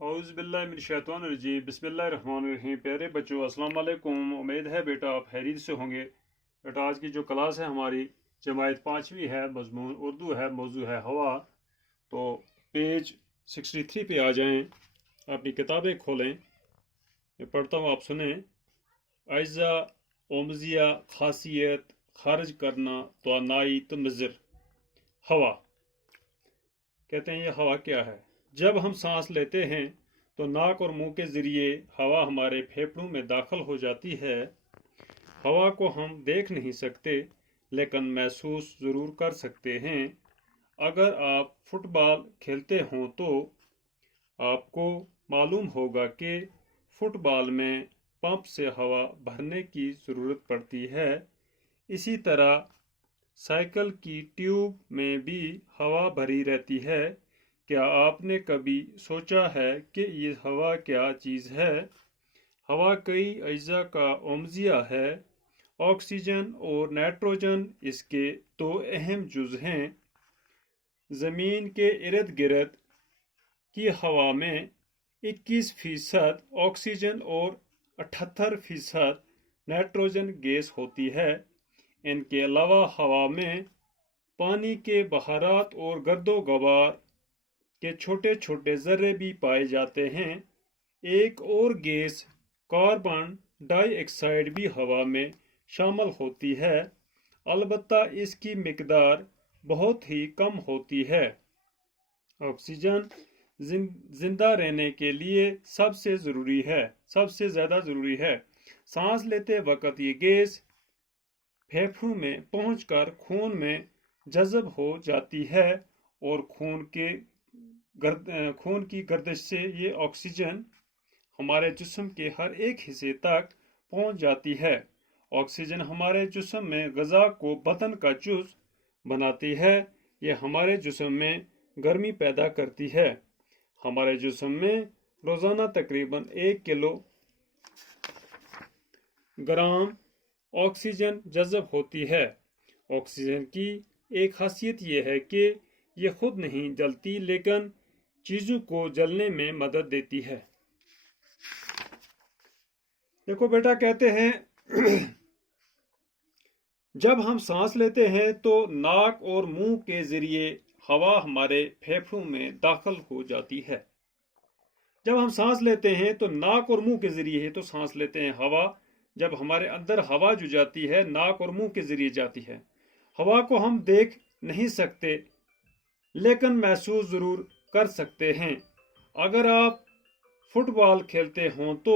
औज़ बिल्लाहि मिनश शैतानिर रजीम बिस्मिल्लाहिर रहमानिर रहीम। प्यारे बच्चों, अस्सलाम वालेकुम। उम्मीद है बेटा आप खैरियत से होंगे। बेटा आज की जो क्लास है हमारी जमात 5वीं है, मज़मून उर्दू है, मौजू है हवा। तो पेज 63 पे आ जाएं, अपनी किताबें खोलें, मैं पढ़ता हूँ, आप सुने। अज्जा, ओमजिया, खासियत, खारिज करना, तवानाई, तनज़र। हवा कहते हैं, ये हवा क्या है? जब हम सांस लेते हैं तो नाक और मुंह के जरिए हवा हमारे फेफड़ों में दाखिल हो जाती है। हवा को हम देख नहीं सकते लेकिन महसूस ज़रूर कर सकते हैं। अगर आप फुटबॉल खेलते हों तो आपको मालूम होगा कि फुटबॉल में पंप से हवा भरने की ज़रूरत पड़ती है। इसी तरह साइकिल की ट्यूब में भी हवा भरी रहती है। क्या आपने कभी सोचा है कि ये हवा क्या चीज़ है? हवा कई अज्जा का ओमजिया है। ऑक्सीजन और नाइट्रोजन इसके दो अहम जुज़ हैं। ज़मीन के इर्द गिर्द की हवा में 21% ऑक्सीजन और 78% नाइट्रोजन गैस होती है। इनके अलावा हवा में पानी के बहारात और गर्दो गबार के छोटे छोटे ज़र्रे भी पाए जाते हैं। एक और गैस कार्बन डाइऑक्साइड भी हवा में शामिल होती है, अलबत्ता इसकी मिकदार बहुत ही कम होती है। ऑक्सीजन जिंदा रहने के लिए सबसे ज़्यादा ज़रूरी है। सांस लेते वक्त ये गैस फेफड़ों में पहुंचकर खून में जज़ब हो जाती है और खून की गर्दिश से ये ऑक्सीजन हमारे जिस्म के हर एक हिस्से तक पहुंच जाती है। ऑक्सीजन हमारे जिस्म में ग़िज़ा को बदन का जुज़ बनाती है। ये हमारे जिस्म में गर्मी पैदा करती है। हमारे जिस्म में रोज़ाना तकरीबन 1 किलोग्राम ऑक्सीजन जज़ब होती है। ऑक्सीजन की एक खासियत यह है कि ये खुद नहीं जलती लेकिन चीज़ों को जलने में मदद देती है। देखो बेटा, कहते हैं जब हम सांस लेते हैं तो नाक और मुंह के जरिए हवा हमारे फेफड़ों में दाखिल हो जाती है। जब हम सांस लेते हैं तो नाक और मुंह के जरिए तो सांस लेते हैं। हवा जब हमारे अंदर हवा जो जाती है नाक और मुंह के जरिए जाती है। हवा को हम देख नहीं सकते लेकिन महसूस जरूर कर सकते हैं। अगर आप फुटबॉल खेलते हों तो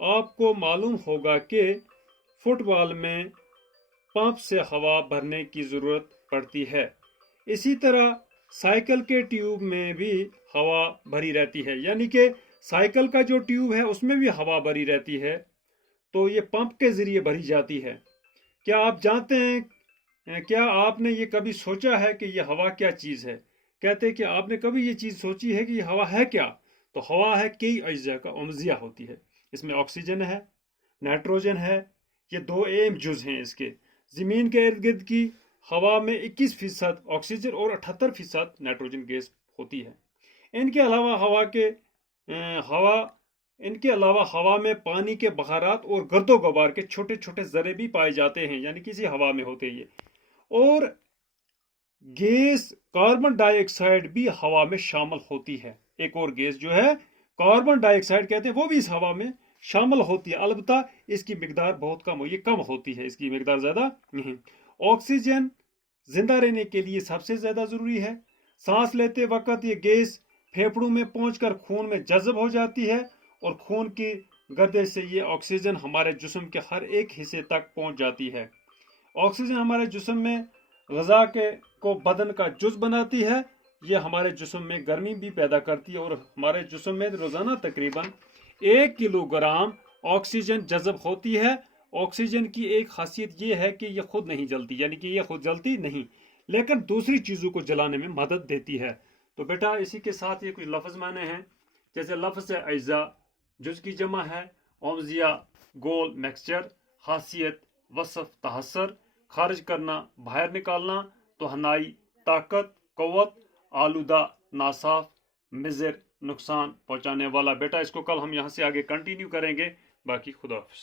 आपको मालूम होगा कि फुटबॉल में पंप से हवा भरने की ज़रूरत पड़ती है। इसी तरह साइकिल के ट्यूब में भी हवा भरी रहती है, यानी कि साइकिल का जो ट्यूब है उसमें भी हवा भरी रहती है, तो ये पंप के ज़रिए भरी जाती है। क्या आप जानते हैं, क्या आपने ये कभी सोचा है कि ये हवा क्या चीज़ है? कहते हैं कि आपने कभी ये चीज़ सोची है कि ये हवा है क्या? तो हवा है कई अज्जा का ओमजिया होती है। इसमें ऑक्सीजन है, नाइट्रोजन है, ये दो अहम जुज़ हैं इसके। ज़मीन के इर्द गिर्द की हवा में 21% ऑक्सीजन और 78% नाइट्रोजन गैस होती है। इनके अलावा हवा में पानी के बहारात और गर्दो गबार के छोटे छोटे ज़र्रे भी पाए जाते हैं, यानी किसी हवा में होते ये। और गैस कार्बन डाइऑक्साइड भी हवा में शामिल होती है। एक और गैस जो है कार्बन डाइऑक्साइड कहते हैं, वो भी इस हवा में शामिल होती है, अलबत्ता इसकी मिकदार बहुत कम होती है, इसकी मिकदार ज़्यादा नहीं। ऑक्सीजन जिंदा रहने के लिए सबसे ज़्यादा ज़रूरी है। सांस लेते वक्त ये गैस फेफड़ों में पहुंचकर खून में जज़ब हो जाती है और खून की गर्दश से ये ऑक्सीजन हमारे जिस्म के हर एक हिस्से तक पहुंच जाती है। ऑक्सीजन हमारे जिस्म में ग़िज़ा को बदन का जुज़ बनाती है। ये हमारे जिस्म में गर्मी भी पैदा करती है और हमारे जिस्म में रोज़ाना तकरीबन 1 किलोग्राम ऑक्सीजन जज़ब होती है। ऑक्सीजन की एक खासियत ये है कि ये खुद नहीं जलती, यानी कि ये खुद जलती नहीं लेकिन दूसरी चीज़ों को जलाने में मदद देती है। तो बेटा इसी के साथ ये कुछ लफ्ज़ माने हैं, जैसे लफ्ज़ है अज्जा, जुज़ की जमा है, ओमजिया गोल मिक्सचर, खासियत वसफ तहसर, खारिज करना बाहर निकालना, तोहनाई ताकत कव्वत, आलूदा नासाफ, मिज़र نقصان پہنچانے والا. بیٹا اس کو کل ہم یہاں سے آگے کنٹینیو کریں گے. باقی خدا حافظ.